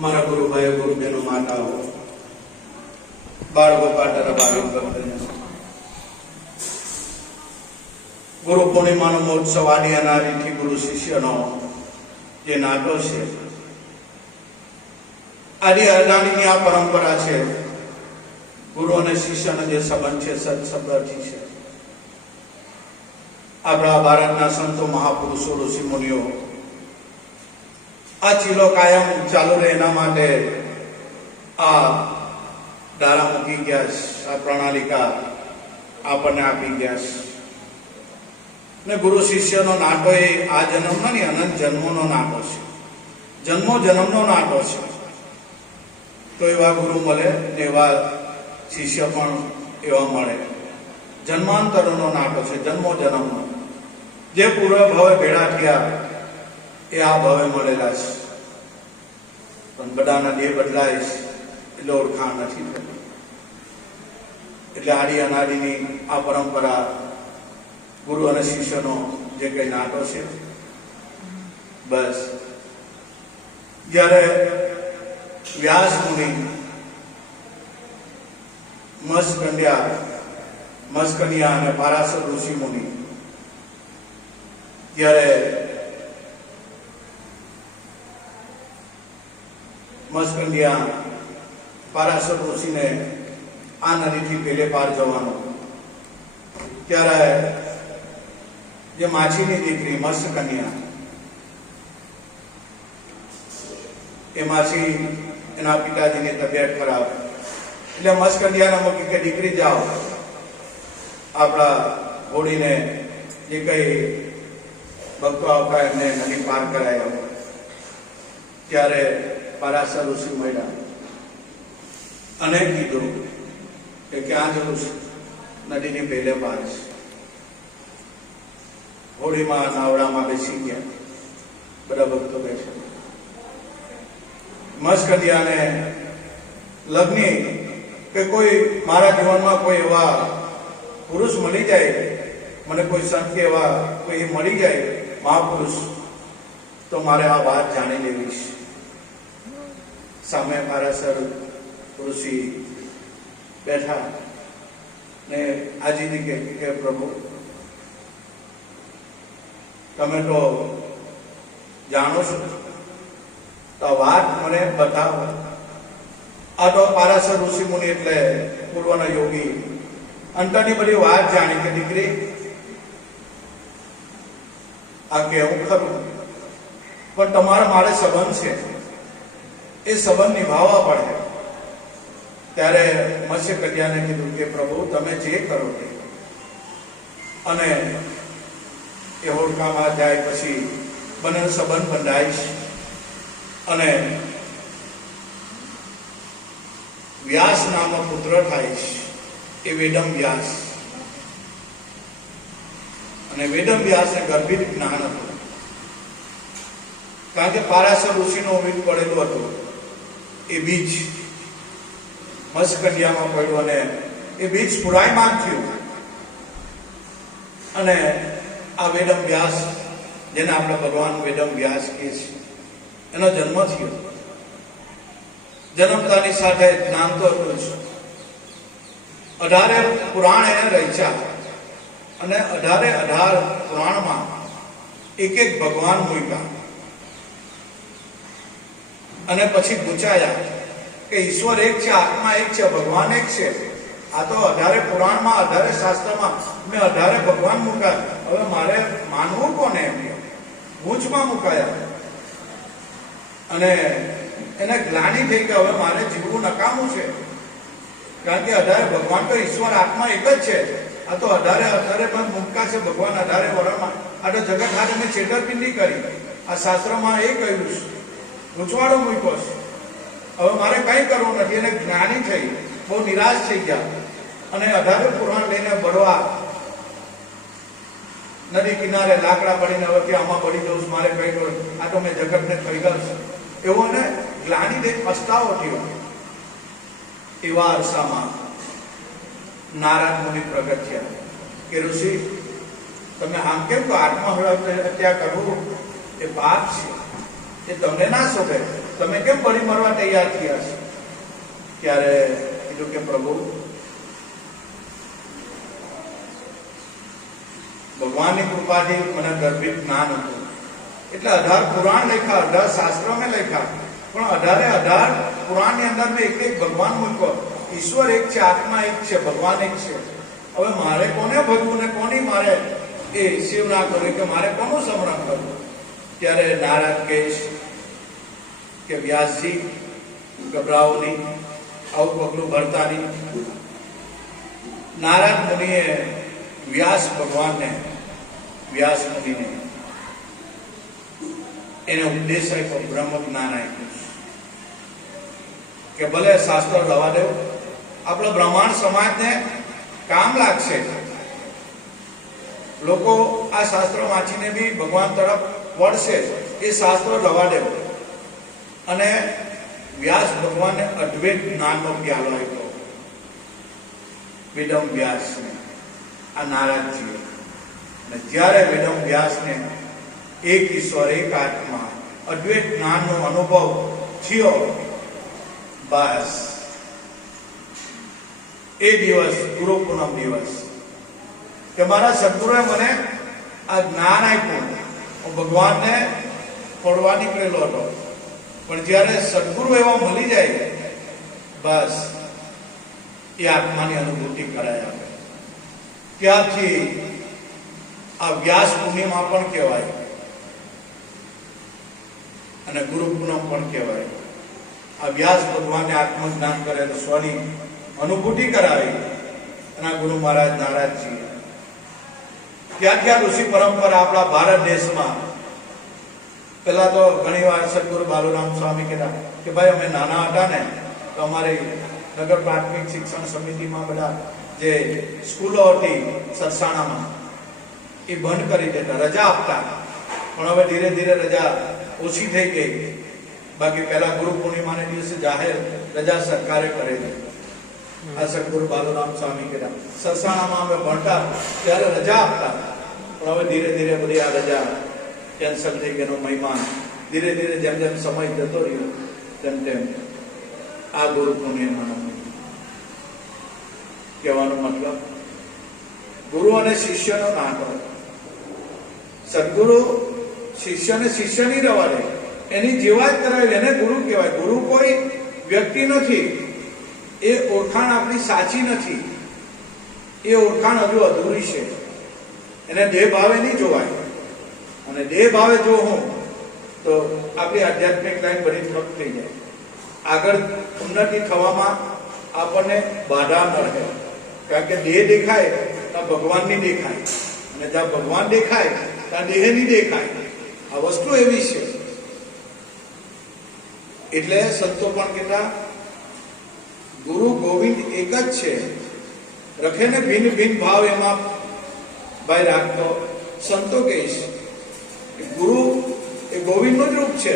મારા ગુરુભાઈઓ ગુરુબેનો માતાઓ બાળકો પાટરા બાળકો ગુરુ પૂર્ણિમાનો મહોત્સવ આદિ અનાદિથી ગુરુ શિષ્યનો જે નાતો છે, આદિ અનાદિની આ પરંપરા છે. ગુરુ અને શિષ્યનો જે સંબંધ છે સત્સંગથી છે. આપણા ભારતના સંતો મહાપુરુષો ઋષિ મુનિઓ આ ચીલો કાયમ ચાલુ રહે એના માટે આ ધારા મૂકી ગયા છે, આ પ્રણાલિકા આપણને આપી ગયા છે. ને ગુરુ શિષ્યનો નાટો એ આ જન્મનો ને અનંત જન્મોનો નાટો છે, જન્મો જન્મનો નાટો છે. તો એવા ગુરુ મળે ને એવા શિષ્ય પણ એવા મળે. જન્માંતરનો નાટો છે, જન્મો જન્મનો. જે પૂર્વ ભવે ભેળા થયા એ આ ભવે મળેલા છે, પણ બધાના દેહ બદલાય છે એટલે ઓળખાણ નથી થતી. એટલે આદિ અનાદિની આ પરંપરા ગુરુ અને શિષ્યનો જે કઈ નાટો છે. બસ જ્યારે વ્યાસ મુનિ મસ્કન્યા અને પારાશર ઋષિ મુનિ ત્યારે મસ્કન્યા પારાશર ઋષિને આ નદીથી પેલે પાર જવાનું, ત્યારે જે માછીની દીકરી મત્સ્યકન્યા એ માછી એના પિતાજીની તબિયત ખરાબ એટલે મત્સ્યકન્યાને મૂકી કે દીકરી જાઓ આપણા હોડીને જે કઈ ભક્તો આવતા એમને નદી પાર કરાયા. ત્યારે પારાશર ઋષિ મળ્યા અને કીધું કે ક્યાં જવું છે? નદીની પહેલે પાર છે. હોડીમાં નાવડામાં બેસી ગયા, બધા ભક્તો બેસે. મત્સ્યકન્યાને લગ્ની કે કોઈ મારા જીવનમાં કોઈ એવા પુરુષ મળી જાય, મને કોઈ સંત કે એવા કોઈ મળી જાય મહાપુરુષ, તો મારે આ વાત જાણી લેવી છે. સામે પારાશર ઋષિ બેઠા ને આજીજી કે પ્રભુ તમે તો જાણો છો, તો વાત મને બતાવો. આ તો પારાશર ઋષિ મુનિ એટલે પૂર્વના યોગી અંતરની બધી વાત જાણી કે દીકરી આ કેવું ખરું, પણ તમારા મારે સંબંધ છે, એ સંબંધ નિભાવવા પડે. ત્યારે મત્સ્યકન્યાને કીધું કે પ્રભુ તમે જે કરો તે. અને એ હોડકામાં જાય પછી બંને સંબંધ બંધાય છે. અને વ્યાસ નામનો પુત્ર થાય છે, એ વેદમ વ્યાસ. અને વેદમ વ્યાસને ગર્ભિત જ્ઞાન હતું, કારણ કે પારાશર ઋષિનો બીજ પડેલું હતું. એ બીજ મત્સ્યકન્યામાં પડ્યું અને એ બીજ સ્ફુરાયમાન થયું. અને આ વેદમ વ્યાસ, જેને આપણે ભગવાન વેદમ વ્યાસ કહીએ છીએ, એનો જન્મ થયો. જન્મતાની સાથે જ્ઞાન તો હતું જ. 18 પુરાણ એને રચ્યા અને 18 પુરાણમાં એક એક ભગવાન મૂક્યા. અને પછી પૂછાયા કે ઈશ્વર એક છે, આત્મા એક છે, ભગવાન એક છે. આ તો 18 પુરાણમાં 18 શાસ્ત્રમાં મેં 18 ભગવાન મૂક્યા, હવે મારે માનવું કોને? એમ મૂંઝમાં મુકાયા. અને એને ગ્લાનિ થઈ કે હવે મારે જીવવું નકામું છે, કારણ કે 18 ભગવાન તો ઈશ્વર આત્મા એક જ છે. આ તો 18 પણ મુક્કા છે ભગવાન 18 વરમાં. આ તો જગત હારે મેં છેતરપિંડી કરી. આ શાસ્ત્રમાં એ કહ્યું છે, ગૂંચવાડો મૂક્યો છે. હવે મારે કંઈ કરવું નથી. એને જ્ઞાની થઈ, બહુ નિરાશ થઈ ગયા અને 18 પુરાણ લઈને બળવા નદી કિનારે લાકડા પડીને હવે કે આમાં પડી જવું, મારે કઈ કરું, આ તો મેં જગતને કહી ગયો એવો ને ગ્લાની દે પસ્તાવો થયો. એવા અરસામાં નારદ મુનિ પ્રગટ થયા કે ઋષિ, તમે આમ કેમ તો આત્મહત્યા કરવું એ પાપ છે, એ તમને ના શોભે, તમે કેમ બળી મરવા તૈયાર થયા છો? ત્યારે કીધું કે પ્રભુ, ભગવાનની કૃપાથી મને ગર્ભિત જ્ઞાન હતું, એટલે 18 પુરાણ લખ્યા, 18 શાસ્ત્રો મેં લખ્યા, પણ 18 પુરાણની અંદર મેં એક ભગવાન મૂક્યો. ઈશ્વર એક છે, આત્મા એક છે, ભગવાન એક છે. હવે મારે કોને ભજવું ને કોની મારે એ સેવના કરવી, કે મારે કોનું સ્મરણ કરવું? ત્યારે નારદ કહે કે વ્યાસજી, ગભરાવો નહીં, આવું પગલું ભરતા નહીં. નારદ મુનિએ વ્યાસ ભગવાનને, વ્યાસ મુનિને એને ઉપદેશ આપ્યો, બ્રહ્મ જ્ઞાન આપ્યું કે ભલે શાસ્ત્ર લવા દેવ, આપણા બ્રાહ્મણ સમાજને કામ લાગશે. લોકો આ શાસ્ત્ર વાંચીને બી ભગવાન તરફ વળશે. એ શાસ્ત્રો લવા દેવ. અને વ્યાસ ભગવાનને અદ્વૈત જ્ઞાનનો પ્યાલો આપ્યો, વિડમ વ્યાસને, આ નારદજીએ. અને જ્યારે વિડમ વ્યાસને એક ઈશ્વર એક આત્મા અદ્વૈત જ્ઞાનનો અનુભવ થયો, બસ એ દિવસ ગુરુ પૂનમ દિવસ કે મારા સદગુરુએ મને આ જ્ઞાન આપ્યું. હું ભગવાનને ફોડવા નીકળેલો હતો, પણ જ્યારે સદગુરુ એવા મળી જાય, બસ એ આત્માની અનુભૂતિ કરાય આપે. ત્યારથી આ વ્યાસ પૂર્ણિમા પણ કહેવાય અને ગુરુ પૂનમ પણ કહેવાય. આ વ્યાસ ભગવાનને આત્મજ્ઞાન કરે તો સ્વની અનુભૂતિ કરાવી અને આ ગુરુ મહારાજ નારાયણજી. ત્યાંથી આ ઋષિ પરંપરા આપણા ભારત દેશમાં પહેલા તો ઘણી વાર સદગુરુ બાલુરામ સ્વામી કહેતા કે ભાઈ અમે નાના હતા ને તો અમારી નગર પ્રાથમિક શિક્ષણ સમિતિમાં બધા જે સ્કૂલો હતી સરસાણામાં એ બંધ કરી દેતા, રજા આપતા. પણ હવે ધીરે ધીરે રજા ઓછી થઈ ગઈ. બાકી પહેલા ગુરુ પૂર્ણિમાને દિવસે જાહેર રજા સરકારે કરેલી. આ સદગુરુ બાલુરામ સ્વામી કહેતા સરસાણામાં અમે ભણતા ત્યારે રજા આપતા, પણ હવે ધીરે ધીરે બધી આ રજા કેન્સલ થઈ ગયેલો મહિમા. ધીરે ધીરે જેમ જેમ સમય જતો રહ્યો તેમ તેમ આ ગુરુ પૂર્ણિમાનો કહેવાનો મતલબ ગુરુ અને શિષ્યનો નાતો. સદગુરુ શિષ્યને શિષ્ય નહીં રવા દે, એની જેવા જ કરાવે, એને ગુરુ કહેવાય. ગુરુ કોઈ વ્યક્તિ નથી, એ ઓળખાણ આપણી સાચી નથી, એ ઓળખાણ હજુ અધૂરી છે. એને દેહ ભાવે નહીં જોવાય, અને દેહ ભાવે જો હું તો આપણી આધ્યાત્મિક લાઈન બધી ઠપ થઈ જાય. આગળ ઉન્નતિ થવામાં આપણને બાધા ન રહે, કારણ કે દેહ દેખાય ત્યાં ભગવાન નહીં દેખાય, અને જ્યાં ભગવાન દેખાય ત્યાં દેહ નહીં દેખાય. આ વસ્તુ એવી છે. એટલે સંતો પણ કહેતા ગુરુ ગોવિંદ એક જ છે, રખે ને ભિન્ન ભિન્ન ભાવ એમાં ભાઈ રાખતો. સંતો કહીશ ગુરુ એ ગોવિંદનું જ રૂપ છે,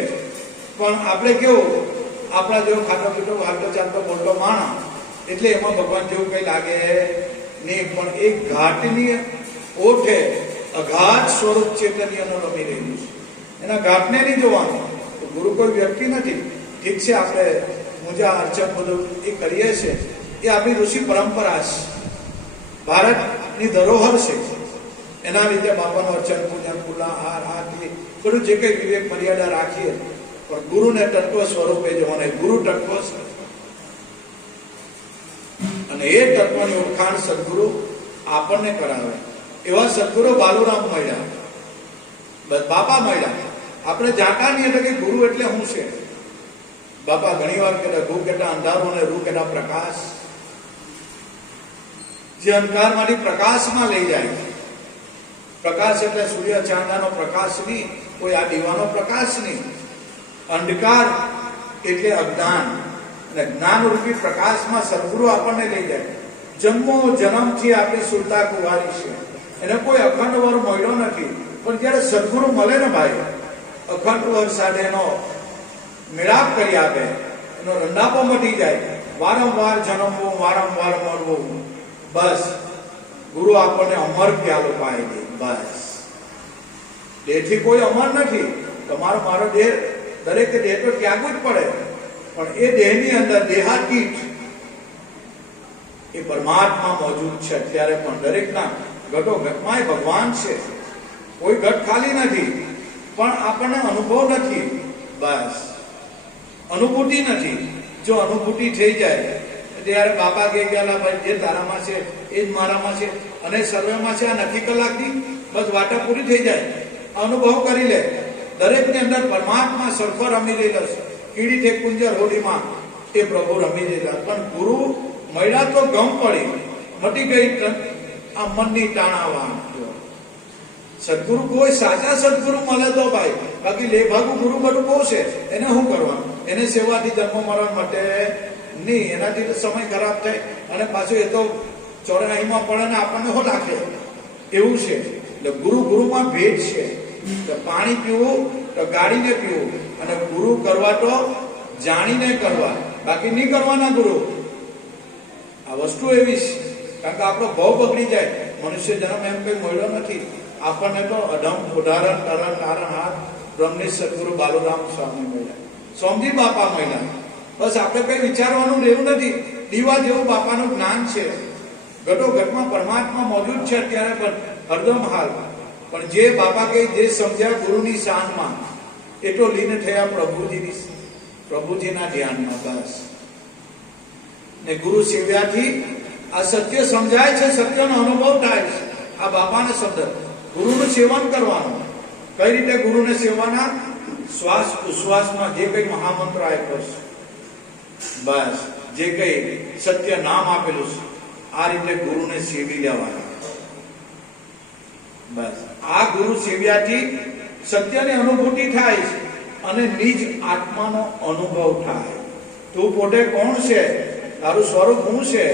પણ આપણે કેવું આપણા જેવો ખાતો પીતો હાલતો ચાલતો બોલતો માણસ, એટલે એમાં ભગવાન જેવું કઈ લાગે નહીં. પણ એક ઘાટની ઓઠે અઘાત સ્વરૂપ ચેતન્યનું રમી રહ્યું છે, એના ઘાટને નહીં જોવાનું. તો ગુરુ કોઈ વ્યક્તિ નથી. ઠીક છે, આપણે પૂજા અર્ચન બધું એ કરીએ છીએ, એ આપણી ઋષિ પરંપરા છે, ભારતની ધરોહર છે. એના લીધે બાપાનું અર્ચન પૂજન ફૂલા હાર હાથી બધું જે કઈ વિવેક મર્યાદા રાખીએ, પણ ગુરુને તત્વ સ્વરૂપે જોવાને ગુરુ તત્વ છે. અને એ તત્વની ઓળખાણ સદગુરુ આપણને કરાવે. એવા સદગુરુ બાલુરામ મળ્યા, બાપા મળ્યા. આપણે જાણતા નહીં એટલે કે ગુરુ એટલે શું છે. બાપા ઘણી વાર કહેતા ઘૂ કેટલા અંધારું અને રૂ કેટલા પ્રકાશ. જે અંધકારમાંથી પ્રકાશમાં લઈ જાય. પ્રકાશ એટલે સૂર્ય ચાંદાનો પ્રકાશ નહીં, કોઈ આ દીવાનો પ્રકાશ નહીં. અંધકાર એટલે અજ્ઞાન, અને જ્ઞાન રૂપી પ્રકાશમાં સદગુરુ આપણને લઈ જાય. જન્મો જન્મથી આપણી સુરતા કુંવારી છે, એને કોઈ અખંડ વર મળ્યો નથી. પણ જ્યારે સદગુરુ મળે ને ભાઈ, અખંડ વર સાથે એનો મેળાપ કરી આપે, એનો રંડાપો મટી જાય. વારંવાર જન્મવું, વારંવાર મળવું, બસ ગુરુ આપણને અમર પ્યાલો પાઈ દે. બસ દેહથી કોઈ અમર નથી. તમારો મારો દેહ, દરેક દેહ તો ત્યાગવું જ પડે, પણ એ દેહની અંદર દેહાતીત એ પરમાત્મા મોજૂદ છે અત્યારે પણ. દરેકના ઘટો ઘટમાં ભગવાન છે. કોઈ ઘટ ખાલી નથી, પણ આપણને અનુભવ નથી. બસ અનુભૂતિ નથી. જો અનુભૂતિ થઈ જાય ત્યારે બાપા કહે ગયેલા ભાઈ જે તારામાં છે એ જ મારામાં છે અને સર્વેમાં છે. આ નક્કી કલાકની બસ વાટા પૂરી થઈ જાય. અનુભવ કરી લે. દરેકની અંદર પરમાત્મા સરખો રમી રહેલો છે. કીડી ઠેક કુંજર હોડીમાં એ પ્રભુ રમી રહેલા. પણ ગુરુ મળ્યા તો ગમ પડી, મટી ગઈ આ મનની ટાણાવા. સદગુરુ કોઈ સાચા સદગુરુ મળે તો ભાઈ, બાકી લે ભાગુ ગુરુ બધું બહુ છે. એને શું કરવાનું? એને સેવાથી જન્મ મરણ માટે નહીં, એનાથી તો સમય ખરાબ થાય અને પાછું એ તો ચોરાહીમાં પડે ને આપણને હો નાખે એવું છે. એટલે ગુરુ ગુરુમાં ભેદ છે. પાણી પીવું તો ગાળીને પીવું, અને ગુરુ કરવા તો જાણીને કરવા, બાકી નહીં કરવાના ગુરુ. આ વસ્તુ એવી છે, કારણ કે આપણો ભાવ બગડી જાય. મનુષ્ય જન્મ એમ કઈ મળ્યો નથી આપણને તો. અઢમ ઉદાહરણ તરણ તારણ હાથ બ્રહ્મની સદગુરુ બાલુરામ સ્વામી મળ્યા, સ્વામી બાપા મળ્યા. બસ આપણે કઈ વિચારવાનું રહેવું નથી. દીવા જેવું બાપાનું જ્ઞાન છે. ઘટો ઘટમાં પરમાત્મા મોજૂદ છે અત્યારે પણ હરદમ હાલ. પણ જે બાપા કે જે સમજ્યા ગુરુની શાનમાં, એટલો લીન થયા પ્રભુજીના ધ્યાનમાં. બસ ને ગુરુ સેવ્યાથી આ સત્ય સમજાય છે, સત્યનો અનુભવ થાય છે. આ બાપાને શબ્દ ગુરુનું સેવન કરવાનું. કઈ રીતે ગુરુને સેવાના? શ્વાસ ઉશ્વાસમાં જે કઈ મહામંત્ર આપ્યો છે, બસ જે કઈ સત્ય નામ આપેલું છે, આ રીતે ગુરુને સેવી લેવાના. બસ આ ગુરુ સેવ્યાથી સત્યની અનુભૂતિ થાય છે અને નિજ આત્માનો અનુભવ થાય. તું પોતે કોણ છે? તારું સ્વરૂપ શું છે?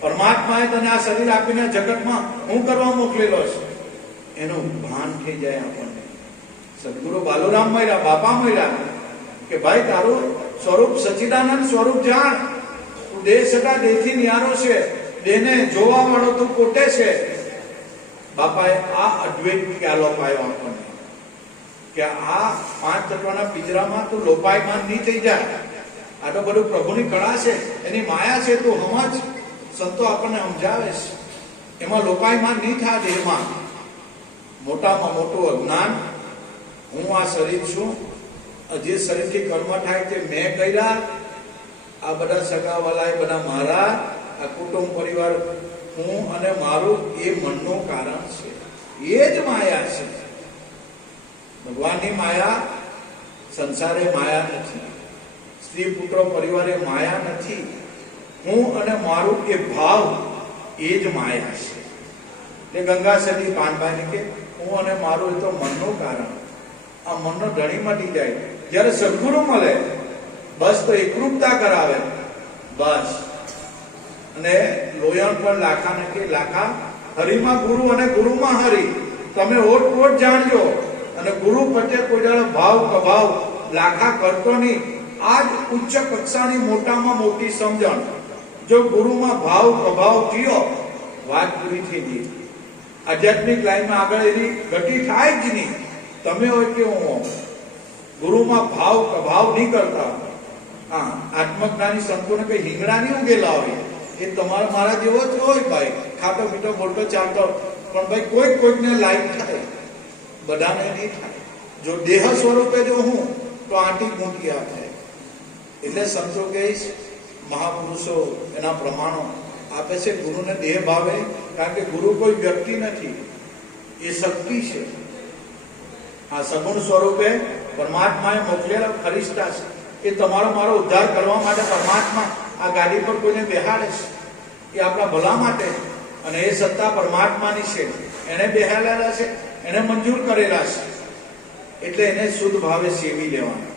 પરમાત્માએ તને આ શરીર આપીને જગતમાં હું કરવા મોકલેલો છે, એનું ભાન થઈ જાય આપણને. સદગુરુ બાલુરામ મળ્યા, બાપા મળ્યા કે ભાઈ તારું સ્વરૂપ સચ્ચિદાનંદ સ્વરૂપ જાણ. તું દેહ છતાં દેહથી ન્યારો છે, દેહને જોવા વાળો તું પોતે છે. બાપાએ આ અદ્વૈત ખ્યાલો પાયો આપણને કે આ પાંચ તત્વના પિંજરામાં તું લોપાયમાન નહીં થઈ જાય. આ તો બધું પ્રભુની કળા છે, એની માયા છે. તું સમજ. સંતો આપણને સમજાવે છે, એમાં લોપાયમાન નહીં થાય દેહમાં. મોટામાં મોટું અજ્ઞાન. હું આ શરીર છું, જે શરીરથી કર્મ થાય તે મેં કર્યા, આ બધા સગાવાલા એ બધા મારા, આ કુટુંબ પરિવાર હું અને મારું એ મનનું કારણ છે. એ જ માયા છે. ભગવાનની માયા સંસારે માયા નથી. સ્ત્રી પુત્ર પરિવારે માયા નથી. હું અને મારું એ ભાવ એ જ માયા છે. એ ગંગા સદી પાનભાઈ કે હું અને મારું એ તો મનનું કારણ. આ મનનો ધણી મટી જાય. જ્યારે સદગુરુ મળે બસ તો એકરૂપતા કરાવે. બસ અને લોયણ પર લાખા નથી, લાખા હરિમાં ગુરુ અને ગુરુમાં હરિ. તમે ઓટ ઓટ જાણજો અને ગુરુ પ્રત્યે કોઈ જાણો ભાવ કભાવ લાખા કરતો નહીં. આ જ ઉચ્ચ કક્ષાની મોટામાં મોટી સમજણ. જો ગુરુમાં ભાવ પ્રભાવ થયો, વાત પૂરી થઈ ગઈ. આધ્યાત્મિક લાઈનમાં આગળ એની ગતિ થાય જ નહીં. તમે હોય કે હું ગુરુમાં ભાવ પ્રભાવ નહીં કરતા. હા, આત્મજ્ઞાની સંતોને કઈ હિંગડા નહીં ઉગેલા હોય. એ તમારા મારા જેવો જ હોય ભાઈ, ખાતો પીતો બોલતો ચાલતો. પણ ભાઈ કોઈક કોઈકને લાઈક થાય, બધાને નહીં થાય. જો દેહ સ્વરૂપે જો હું તો આંટી મૂંટિયા થાય. એટલે સંતો કહીશ, મહાપુરુષો એના પ્રમાણો આપે છે ગુરુને દેહ ભાવે. કારણ કે ગુરુ કોઈ વ્યક્તિ નથી, એ શક્તિ છે. આ સગુણ સ્વરૂપે પરમાત્માએ મોકલેલા ફરિશ્તા છે. એ તમારો મારો ઉદ્ધાર કરવા માટે પરમાત્મા આ ગાડી પર કોઈને બેહાડે છે, એ આપણા ભલા માટે, અને એ સત્તા પરમાત્માની છે, એને બેહાડેલા છે, એને મંજૂર કરેલા છે, એટલે એને શુદ્ધ ભાવે સેવી લેવાના.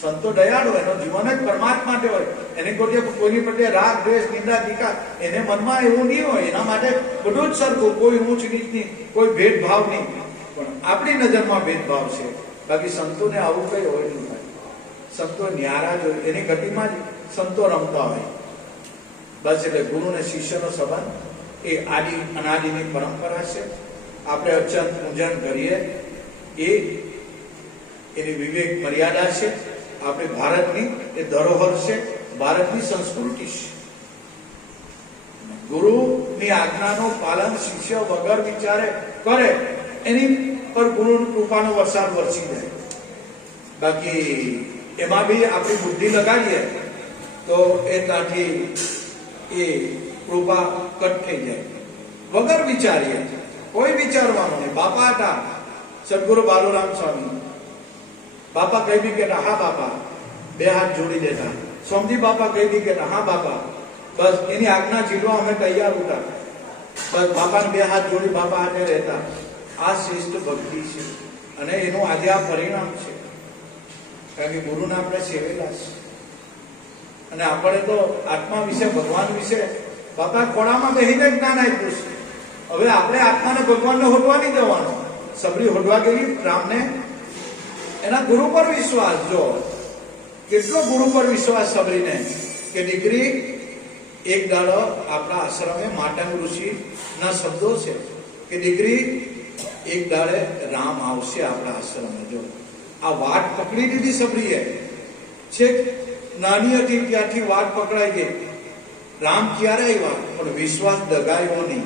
સંતો દયાળુ, એનો જીવન જ પરમાત્મા માટે હોય, એને કોઈની પ્રત્યે રાગ દ્વેષ નિંદા ટીકા એને મનમાં એવું નહીં હોય. એના માટે બધું જ સરખું, કોઈ ઊંચ નીચ નહીં, કોઈ ભેદભાવ નહીં. પણ આપણી નજરમાં ભેદભાવ છે, બાકી સંતોને આવું કઈ હોય નહીં. સંતો ન્યારા જ હોય, એની ગતિમાં જ સંતો રમતા હોય. બસ એટલે ગુરુ ને શિષ્યનો સંબંધ એ આદિ અનાદિની પરંપરા છે. આપણે અર્ચન પૂજન કરીએ એ એની વિવેક મર્યાદા છે. આપણે ભારતની એ ધરોહર છે, ભારતની સંસ્કૃતિ છે. ગુરુની આજ્ઞાનું પાલન શિષ્ય વગર વિચારે કરે, એની પર ગુરુની કૃપાનો વરસાદ વરસી જાય. બાકી એમાં બી આપણી બુદ્ધિ લગાડીએ તો એ ત્યાંથી એ કૃપા કટ થઈ જાય. વગર વિચારીએ, કોઈ વિચારવાનું નહીં. બાપા હતા સદગુરુ બાલુરામ સ્વામી, બાપા કઈ બી કહેતા હા બાપા, બે હાથ જોડી દેતા. સ્વામીજી બાપા કઈ બી કહેતા હા બાપા, બસ એની આજ્ઞા ઝીલવા અમે તૈયાર હતા. બસ બાપાને બે હાથ જોડી બાપા હાથે રહેતા. આ શ્રેષ્ઠ ભક્તિ છે, અને એનું આજે આ પરિણામ છે. કારણ કે ગુરુને આપણે સેવેલા છે, અને આપણે તો આત્મા વિશે, ભગવાન વિશે બાપા ખોળામાં બેહીને જ્ઞાન આપ્યું છે. હવે આપણે આત્માને ભગવાનને હોદવા નહીં દેવાનો. સબરી હોદવા ગઈ રામને, એના ગુરુ પર વિશ્વાસ. જો કેટલો ગુરુ પર વિશ્વાસ સબરીને, કે દીકરી એક દાડો આપણા આશ્રમે માટંગ ઋષિ ના શબ્દો છે કે દીકરી એક દાડે રામ આવશે આપણા આશ્રમે. જો આ વાત પકડી દીધી સબરીએ, છે નાની હતી ત્યાંથી વાત પકડાઈ ગઈ. રામ ક્યારે આવ્યા, પણ વિશ્વાસ દગાયો નહીં.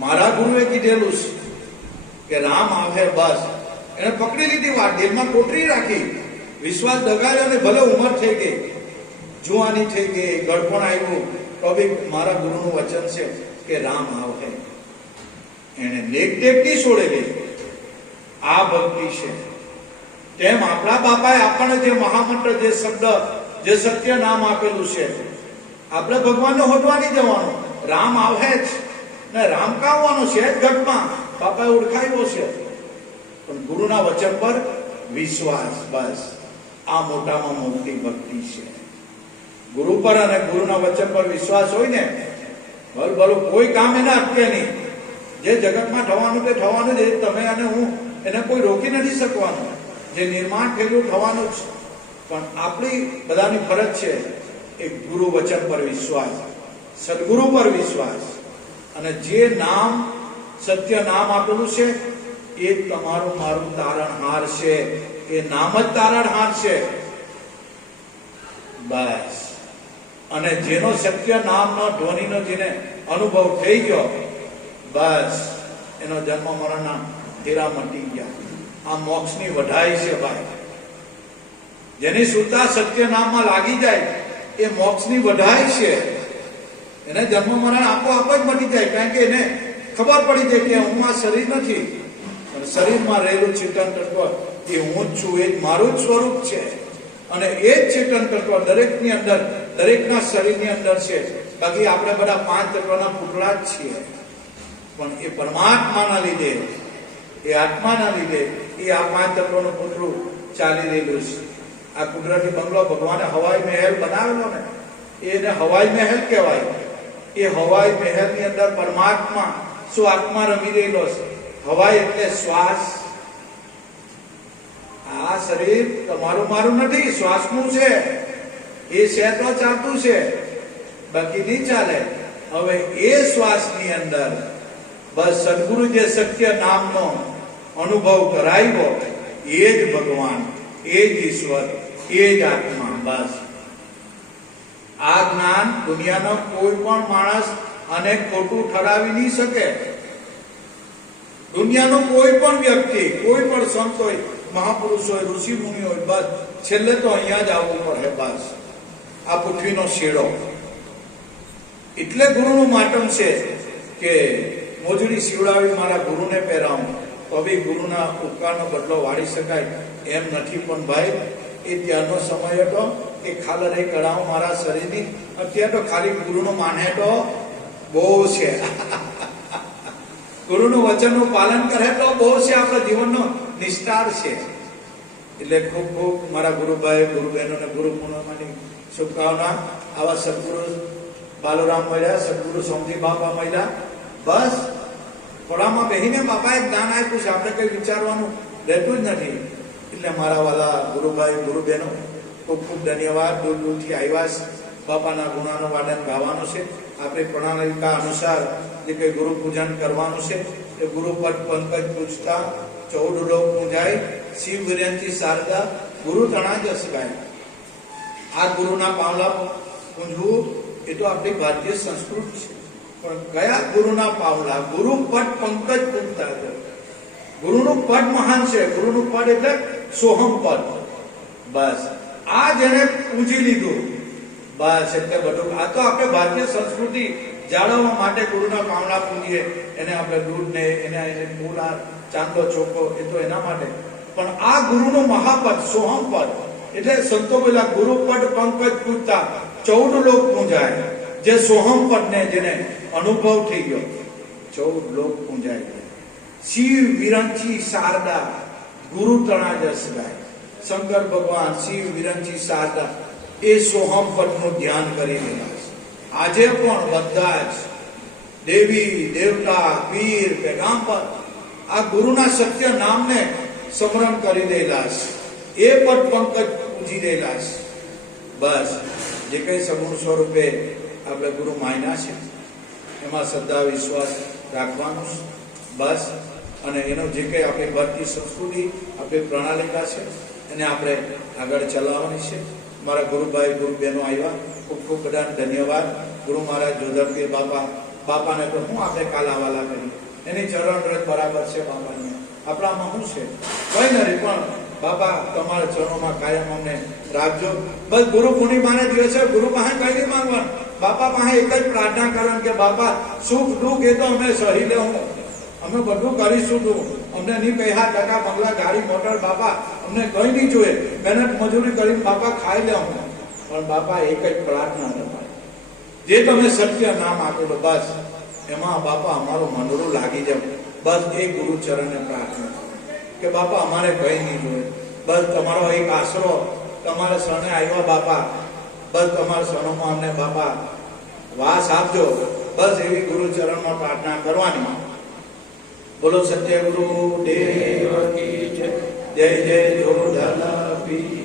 મારા ગુરુએ કીધેલું છે કે રામ આવે, બસ એને પકડી લીધી વાત, દિલમાં કોતરી રાખી. વિશ્વાસ દગાયો ને ભલે ઉંમર થઈ ગઈ, જુવાની થઈ ગઈ, ગળપણ આવ્યું, તો બી મારા ગુરુનું વચન છે કે રામ આવે. એને નેક ટેકની છોડેલી. આ ભક્તિ છે. તેમ આપણા બાપાએ આપણને જે મહામંત્ર, જે શબ્દ, જે સત્ય નામ આપેલું છે, આપણે ભગવાનને હોદવા નહીં દેવાનું. રામ આવે જ ને, રામ કાવવાનો છે જ ઘટમાં, બાપાએ ઓળખાયો છે. પણ ગુરુના વચન પર વિશ્વાસ, બસ આ મોટામાં મોટી ભક્તિ છે. ગુરુ પર અને ગુરુના વચન પર વિશ્વાસ હોય ને, ભલું કોઈ કામ એને અટકે નહીં. જે જગતમાં થવાનું તે થવાનું જ. તમે અને હું એને કોઈ રોકી નથી શકવાનું. જે નિર્માણ થયેલું થવાનું જ. પણ આપણી બધાની ફરજ છે એ ગુરુ વચન પર વિશ્વાસ, સદગુરુ પર વિશ્વાસ. અને જે નામ, સત્ય નામ આપેલું છે એ તમારું મારું તારણહાર છે. એ નામ જ તારણહાર છે, બસ. અને જેનો સત્ય નામનો ધ્વનિનો જેને અનુભવ થઈ ગયો, બસ એનો જન્મ મરણના ધીરા મટી ગયા. આ મોક્ષની વઢાઈ છે ભાઈ. જેની સુરતા સત્ય નામમાં લાગી જાય એ મોક્ષની વઢાઈ છે. એને જન્મ મરણ આપોઆપ જ મટી જાય. કારણ કે એને ખબર પડી જાય કે હું આ શરીર નથી, પણ શરીરમાં રહેલું ચેતન તત્વ એ હું જ છું, એ જ મારું જ સ્વરૂપ છે. અને એ જ ચેતન તત્વ દરેકની અંદર, દરેકના શરીરની અંદર છે. બાકી આપણે બધા પાંચ તત્વના પુતળા જ છીએ. પણ એ પરમાત્માના લીધે, એ આત્માના લીધે એ આ પાંચ તત્વનું પુતળું ચાલી રહેલું છે. આ કુદરતી બંગલો ભગવાને હવાઈ મહેલ બનાવેલો ને, એને હવાઈ મહેલ કહેવાય. એ હવાઈ મહેલની અંદર પરમાત્મા શું આત્મા રમી રહેલો છે. હવાઈ એટલે શ્વાસ. આ શરીર તમારું મારું નથી, શ્વાસનું છે. એ છે તો ચાલતું છે, બાકી નહીં ચાલે. હવે એ શ્વાસની અંદર બસ સદગુરુ જે સત્ય નામનો અનુભવ કરાવ્યો, એ જ ભગવાન, એ જ ઈશ્વર, એ જ આત્મા. બસ આ જ્ઞાન દુનિયાનો કોઈ પણ માણસ અને ખોટું ઠરાવી નહીં શકે. દુનિયાનો કોઈ પણ વ્યક્તિ, કોઈ પણ સંત હોય, મહાપુરુષ હોય, ઋષિ મુનિ હોય, બસ છેલ્લે તો અહીંયા જ આવવું પડે. બસ આ પૃથ્વીનો શેડો. એટલે ગુરુનું માટમ છે કે મોજડી સીવડાવી મારા ગુરુને પહેરાવું, તો બી ગુરુના ઉપકારનો બદલો વાળી શકાય એમ નથી. પણ ભાઈ એ ત્યારનો સમય હતો કે ખાલી રે કરાવો મારા શરીરની. અત્યારે તો ખાલી ગુરુનું માને તો બહુ છે. ગુરુનું વચનનું પાલન કરે તો બહુ છે, આપણા જીવનનો નિસ્તાર છે. એટલે ખૂબ ખૂબ મારા ગુરુભાઈ ગુરુ બહેનોને ગુરુ પૂર્ણિમાની શુભકામના. આવા સદગુરુ બાલુરામ મળ્યા, સદગુરુ સોમજી બાપા મળ્યા. બસ થોડામાં બેહીને બાપાએ જ્ઞાન આપ્યું છે, આપણે કઈ વિચારવાનું રહેતું જ નથી. એટલે મારા વાલા ગુરુભાઈ ગુરુ બહેનો ખૂબ ખૂબ ધન્યવાદ. દૂર દૂરથી આવ્યા છે, બાપાના ગુણાનું વાદન ગાવાનું છે. આપણી પ્રણાલિકા અનુસાર જે કંઈ ગુરુ પૂજન કરવાનું છે એ ગુરુપદ પંકજ પૂજતા 14 લોક પૂજાય, શિવ વિરંચી શારદા ગુરુ તણા જસ ગાય. આ ગુરુના પાવલા પૂજવું એ તો આપણી ભારતીય સંસ્કૃતિ છે. પણ કયા ગુરુના પાવલા? ગુરુપદ પંકજ પૂજતા. ગુરુનું પદ મહાન છે. ગુરુનું પદ એટલે સોહમ પદ. બસ આ જેને પૂજી લીધું, બસ એટલે બધું. આ તો આપણે ભારતીય સંસ્કૃતિ જાળવવા માટે ગુરુના પાવલા પૂજીએ. એને આપણે દૂધ ને એને ફૂલ ચાંદલો ચોખ્ખો એ તો એના માટે. પણ આ ગુરુનું મહાપદ સોહમ પદ એટલે સંતો બોલા ગુરુપદ પંકજ પૂજતા 14 લોક પૂજાય. જે સોહમ પદ ને જેને અનુભવ થઈ ગયો 14 લોક પૂજાય. શિવ વિરંચી શારદા ગુરુ તણા જસ ગાય. શંકર ભગવાન શિવ વિરંચી શારદા એ સોહમ પદનું ધ્યાન કરી રહ્યા છે. આજે પણ બધા જ દેવી દેવતા પીર પેગામ્બર આ ગુરુના સત્ય નામને સ્મરણ કરી રહેલા છે. એ પદ પંકજ પૂજી રહેલા છે. બસ જે કઈ સગુણ સ્વરૂપે આપણે ગુરુ માન્યા છે એમાં શ્રદ્ધા વિશ્વાસ રાખવાનો છે. બસ અને એનો જે કંઈ આપણી ભારતીય સંસ્કૃતિ આપણી પ્રણાલિકા છે એને આપણે આગળ ચલાવવાની છે. મારા ગુરુભાઈ ગુરુ બહેનો આવ્યા, ખૂબ ખૂબ બધાને ધન્યવાદ. ગુરુ મહારાજ જોધરપીર બાપાને તો હું આપણે કાલાવાલા કરી, એની ચરણ રજ બરાબર છે બાપાની. આપણામાં શું છે? કઈ નથી, પણ બાપા તમારા ચરણોમાં કાયમ અમને રાખજો. બસ ગુરુ પૂર્ણિમાના દિવસે ગુરુ પાસે કઈ નહીં માંગવાનું, બાપા પાસે એક જ પ્રાર્થના કરવાની કે બાપા સુખ દુઃખ એ તો અમે સહી લેવું, અમે બધું કરીશું. તું અમને નહીં કહ્યા ટકા બંગલા ગાડી મોટર બાપા અમને કઈ નહીં જોઈએ, મહેનત મજૂરી કરીને બાપા ખાઈ લેવું. પણ બાપા એક જ પ્રાર્થના તમારી, જે તમે સત્ય નામ આપેલો બસ એમાં બાપા અમારું મંદરું લાગી જાય. બસ એ ગુરુ ચરણને પ્રાર્થના કે બાપા અમારે કઈ નહીં જોઈએ, બસ તમારો એક આશરો તમારા શરણે આવ્યા બાપા, બસ તમારા શરણોમાં અમને બાપા વાસ આપજો. બસ એવી ગુરુ ચરણમાં પ્રાર્થના કરવાની. બોલો સત્ય ગુરુ દેવ કી જય. જય જય જોધલા પીર.